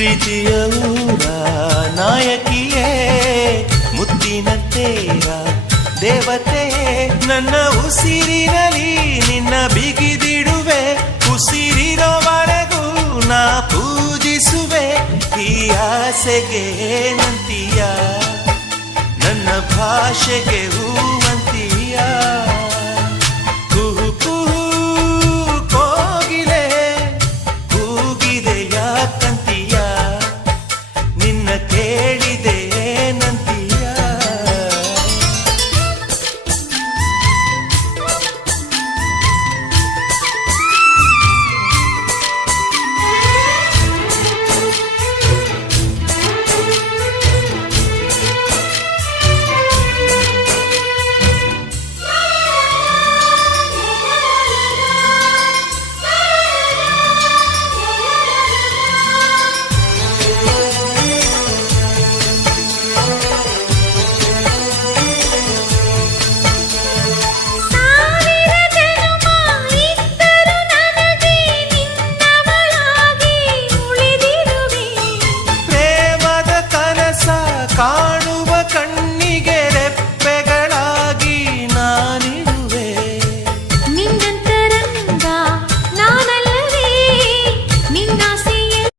ಪ್ರೀತಿಯ ಊರ ನಾಯಕಿಯೇ ಮುತ್ತಿನ ತೇರ ದೇವತೆ ನನ್ನ ಉಸಿರಿನಲ್ಲಿ ನಿನ್ನ ಬಿಗಿದಿಡುವೆ ಉಸಿರಿರೋವರೆಗೂ ನಾ ಪೂಜಿಸುವೆ ಈ ಆಸೆಗೆ ನಂತೀಯ ನನ್ನ ಭಾಷೆಗೆ ಹೂವಂತೀಯ